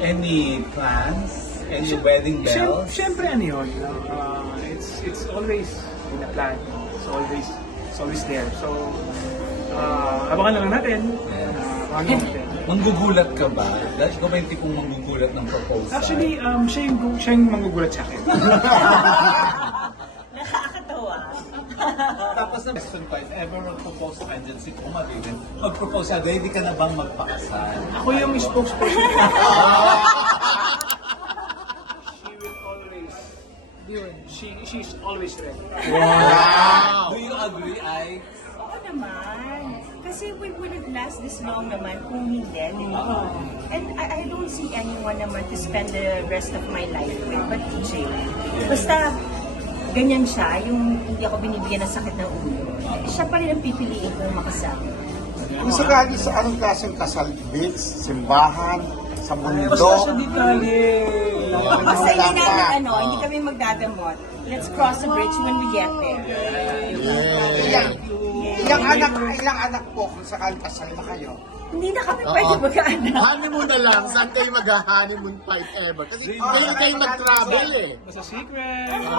Any plans? Any wedding bells? Siyempre ano yun, it's always in a plan. It's always there. So, abangan na lang natin. Abangan na natin. Manggugulat ka ba? Dahil ko ba yung tipong manggugulat ng proposal? Actually, siya yung manggugulat sa akin. Nakakatawa. Tapos na question ko, if ever mag-propose ka dyan si Kuma Vivian, mag-propose ka, ready ka na bang magpakasal? Ako yung spokesperson. She will always, she's always ready. Wow! Do you agree, Ay? Oo naman. Kasi we wouldn't last this long naman kung hindi, di ba? And I don't see anyone naman to spend the rest of my life with, but DJ. Basta, ganyan siya, yung hindi ako binibigyan ng sakit ng ulo. Siya pa rin ang pipiliin kong makasama. Kung sakali sa anong klaseng kasal, beach, simbahan, sa Basta bundok, sa detalye. Basta hindi Wala pa. namin hindi kami magdadamot. Let's cross the bridge when we get there. ilang anak po kung sakali kasal na kayo? Hindi na kami pwede mag-anak. Honeymoon na lang. Saan kayo mag-honeymoon pa if ever? Kasi kayo mag-travel eh. Basta secret. Thank you,